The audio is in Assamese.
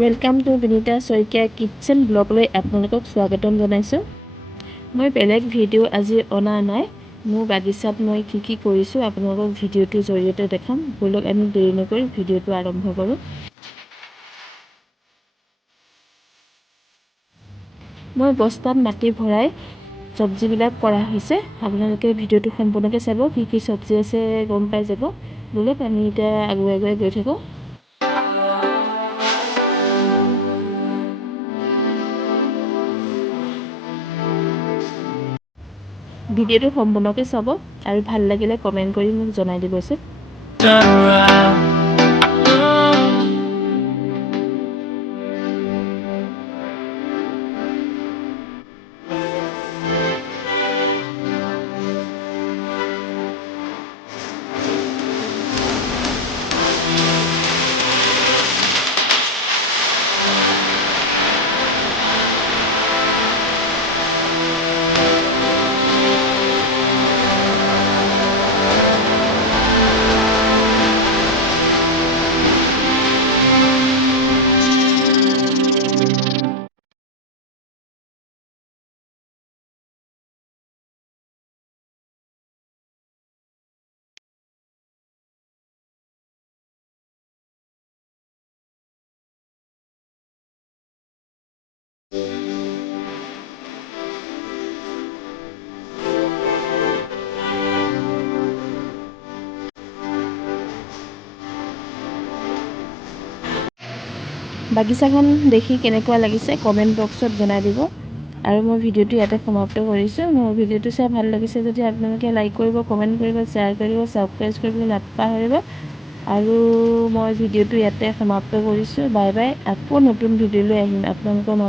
Welcome to Binita Saikia kitchen ব্লগলৈ আপোনালোকক স্বাগতম জনাইছোঁ। মই বেলেগ ভিডিঅ' আজি অনা নাই। মোৰ বাগিচাত মই কি কৰিছোঁ আপোনালোকক ভিডিঅ'টোৰ জৰিয়তে দেখাম। ব'লক আমি দেৰি নকৰি ভিডিঅ'টো আৰম্ভ কৰোঁ। মই বস্তাত মাটি ভৰাই চব্জিবিলাক কৰা হৈছে। আপোনালোকে ভিডিঅ'টো সম্পূৰ্ণকৈ চাব। কি চব্জি আছে গম পাই যাব। ব'লক আমি এতিয়া আগুৱাই গৈ থাকোঁ। ভিডিঅ'টো সম্পূৰ্ণকৈ চাব আৰু ভাল লাগিলে কমেণ্ট কৰি মোক জনাই দিবচোন। বাগিচাখন দেখি কেনেকুৱা লাগিছে কমেণ্ট বক্সত জনাই দিব। আৰু মই ভিডিঅ'টো ইয়াতে সমাপ্ত কৰিছোঁ। মোৰ ভিডিঅ'টো চাই ভাল লাগিছে যদি আপোনালোকে লাইক কৰিব, কমেণ্ট কৰিব, শ্বেয়াৰ কৰিব, ছাবস্ক্ৰাইব কৰিবলৈ নাপাহৰিব। আৰু মই ভিডিঅ'টো ইয়াতে সমাপ্ত কৰিছোঁ। Bye bye. আকৌ নতুন ভিডিঅ' লৈ আহিম আপোনালোকৰ